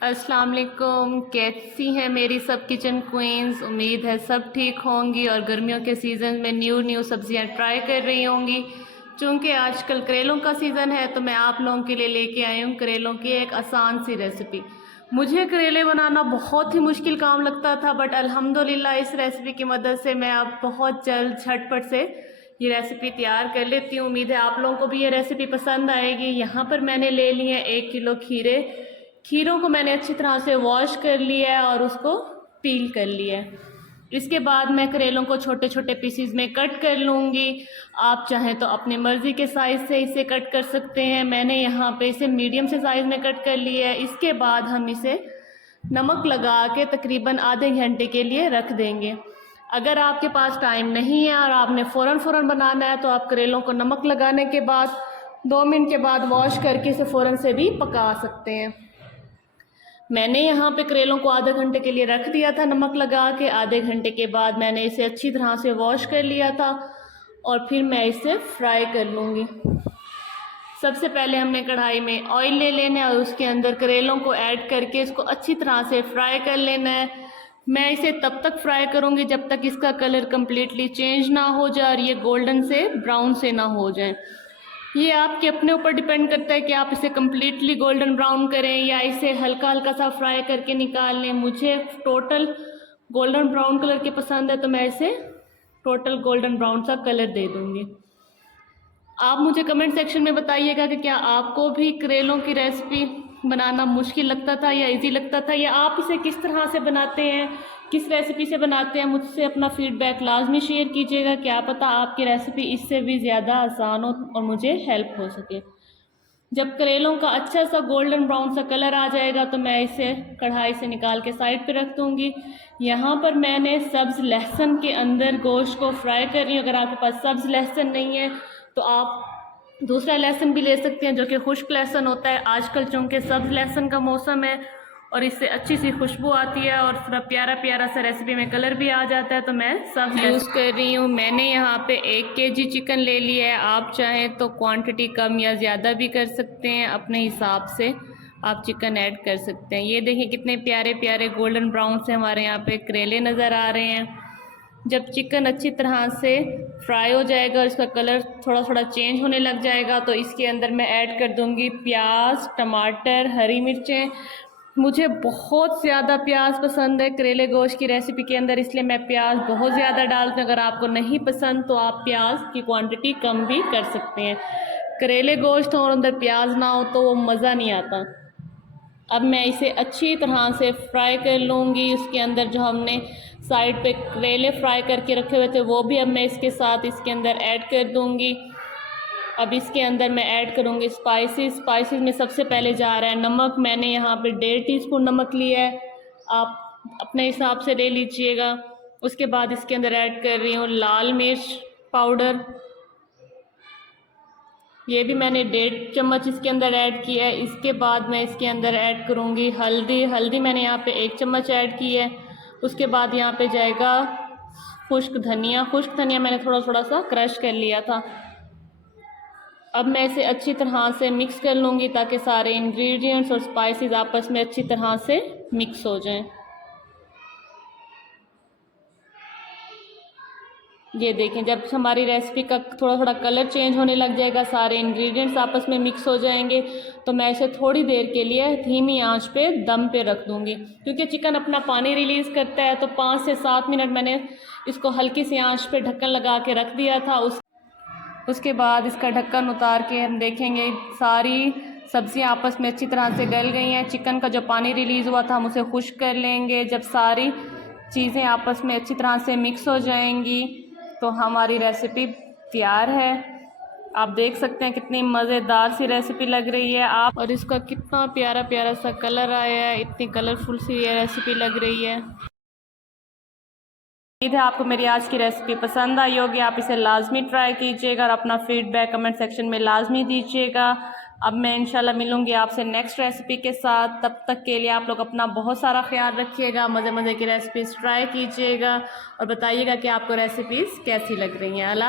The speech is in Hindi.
अस्सलाम वालेकुम। कैसी हैं मेरी सब किचन क्वींस। उम्मीद है सब ठीक होंगी और गर्मियों के सीज़न में न्यू सब्जियां ट्राई कर रही होंगी। चूँकि आजकल करेलों का सीज़न है तो मैं आप लोगों के लिए लेके आई हूँ करेलों की एक आसान सी रेसिपी। मुझे करेले बनाना बहुत ही मुश्किल काम लगता था, बट अल्हम्दुलिल्लाह इस रेसिपी की मदद से मैं अब बहुत जल्द झटपट से ये रेसिपी तैयार कर लेती हूँ। उम्मीद है आप लोगों को भी ये रेसिपी पसंद आएगी। यहाँ पर मैंने ले लिए हैं 1 किलो खीरे। खीरों को मैंने अच्छी तरह से वॉश कर लिया है और उसको पील कर लिया है। इसके बाद मैं करेलों को छोटे छोटे पीसीज में कट कर लूँगी। आप चाहें तो अपनी मर्ज़ी के साइज़ से इसे कट कर सकते हैं। मैंने यहाँ पे इसे मीडियम से साइज़ में कट कर लिया है। इसके बाद हम इसे नमक लगा के तकरीबन आधे घंटे के लिए रख देंगे। अगर आपके पास टाइम नहीं है और आपने फ़ौरन बनाना है तो आप करेलों को नमक लगाने के बाद 2 मिनट के बाद वॉश करके इसे फ़ौरन से भी पका सकते हैं। मैंने यहाँ पे करेलों को आधे घंटे के लिए रख दिया था नमक लगा के। आधे घंटे के बाद मैंने इसे अच्छी तरह से वॉश कर लिया था और फिर मैं इसे फ्राई कर लूँगी। सबसे पहले हमने कढ़ाई में ऑयल ले लेना है और उसके अंदर करेलों को ऐड करके इसको अच्छी तरह से फ्राई कर लेना है। मैं इसे तब तक फ्राई करूँगी जब तक इसका कलर कम्प्लीटली चेंज ना हो जाए और ये गोल्डन से ब्राउन से ना हो जाए। ये आपके अपने ऊपर डिपेंड करता है कि आप इसे कम्प्लीटली गोल्डन ब्राउन करें या इसे हल्का हल्का सा फ्राई करके निकाल लें। मुझे टोटल गोल्डन ब्राउन कलर के पसंद है तो मैं इसे टोटल गोल्डन ब्राउन सा कलर दे दूँगी। आप मुझे कमेंट सेक्शन में बताइएगा कि क्या आपको भी करेलों की रेसिपी बनाना मुश्किल लगता था या इजी लगता था, या आप इसे किस तरह से बनाते हैं, किस रेसिपी से बनाते हैं। मुझसे अपना फीडबैक लाजमी शेयर कीजिएगा। क्या पता आपकी रेसिपी इससे भी ज़्यादा आसान हो और मुझे हेल्प हो सके। जब करेलों का अच्छा सा गोल्डन ब्राउन सा कलर आ जाएगा तो मैं इसे कढ़ाई से निकाल के साइड पे रख दूँगी। यहाँ पर मैंने सब्ज़ लहसुन के अंदर गोश्त को फ्राई कर रही हूँ। अगर आपके पास सब्ज़ लहसुन नहीं है तो आप दूसरा लहसुन भी ले सकते हैं जो कि खुश्क लहसुन होता है। आजकल चूँकि सब्ज़ लहसुन का मौसम है और इससे अच्छी सी खुशबू आती है और थोड़ा प्यारा प्यारा सा रेसिपी में कलर भी आ जाता है, तो मैं सब यूज़ कर रही हूँ। मैंने यहाँ पे 1 केजी चिकन ले लिया है। आप चाहें तो क्वांटिटी कम या ज़्यादा भी कर सकते हैं, अपने हिसाब से आप चिकन ऐड कर सकते हैं। ये देखिए कितने प्यारे प्यारे गोल्डन ब्राउन से हमारे यहाँ पे करेले नज़र आ रहे हैं। जब चिकन अच्छी तरह से फ्राई हो जाएगा और इसका कलर थोड़ा थोड़ा चेंज होने लग जाएगा तो इसके अंदर मैं ऐड कर दूंगी प्याज, टमाटर, हरी मिर्चें। मुझे बहुत ज़्यादा प्याज पसंद है करेले गोश्त की रेसिपी के अंदर, इसलिए मैं प्याज बहुत ज़्यादा डालती हूँ। अगर आपको नहीं पसंद तो आप प्याज की क्वांटिटी कम भी कर सकते हैं। करेले गोश्त और अंदर प्याज ना हो तो वो मज़ा नहीं आता। अब मैं इसे अच्छी तरह से फ्राई कर लूँगी। उसके अंदर जो हमने साइड पे करेले फ्राई करके रखे हुए थे वो भी अब मैं इसके साथ इसके अंदर ऐड कर दूँगी। अब इसके अंदर मैं ऐड करूँगी स्पाइसेस में सबसे पहले जा रहा है नमक। मैंने यहाँ पे 1.5 टीस्पून नमक लिया है, आप अपने हिसाब से ले लीजिएगा। उसके बाद इसके अंदर ऐड कर रही हूँ लाल मिर्च पाउडर, ये भी मैंने 1.5 चम्मच इसके अंदर ऐड किया है। इसके बाद मैं इसके अंदर ऐड करूँगी हल्दी मैंने यहाँ पे 1 चम्मच ऐड की है। उसके बाद यहाँ पे जाएगा खुश्क धनिया मैंने थोड़ा थोड़ा सा क्रश कर लिया था। अब मैं इसे अच्छी तरह से मिक्स कर लूँगी ताकि सारे इंग्रेडिएंट्स और स्पाइसेस आपस में अच्छी तरह से मिक्स हो जाएं। ये देखें जब हमारी रेसिपी का थोड़ा थोड़ा कलर चेंज होने लग जाएगा, सारे इंग्रेडिएंट्स आपस में मिक्स हो जाएंगे, तो मैं इसे थोड़ी देर के लिए धीमी आंच पे दम पे रख दूँगी। क्योंकि चिकन अपना पानी रिलीज़ करता है तो 5 से 7 मिनट मैंने इसको हल्की सी आंच पे ढक्कन लगा के रख दिया था। उसके बाद इसका ढक्कन उतार के हम देखेंगे सारी सब्जियां आपस में अच्छी तरह से गल गई हैं। चिकन का जो पानी रिलीज़ हुआ था हम उसे खुश्क कर लेंगे। जब सारी चीज़ें आपस में अच्छी तरह से मिक्स हो जाएंगी तो हमारी रेसिपी तैयार है। आप देख सकते हैं कितनी मज़ेदार सी रेसिपी लग रही है आप, और इसका कितना प्यारा प्यारा सा कलर आया है, इतनी कलरफुल सी ये रेसिपी लग रही है। उम्मीद है आपको मेरी आज की रेसिपी पसंद आई होगी। आप इसे लाजमी ट्राई कीजिएगा और अपना फीडबैक कमेंट सेक्शन में लाजमी दीजिएगा। अब मैं इंशाल्लाह मिलूँगी आपसे नेक्स्ट रेसिपी के साथ। तब तक के लिए आप लोग अपना बहुत सारा ख्याल रखिएगा। मज़े मज़े की रेसिपीज़ ट्राई कीजिएगा और बताइएगा कि आपको रेसिपीज़ कैसी लग रही हैं। अल्लाह।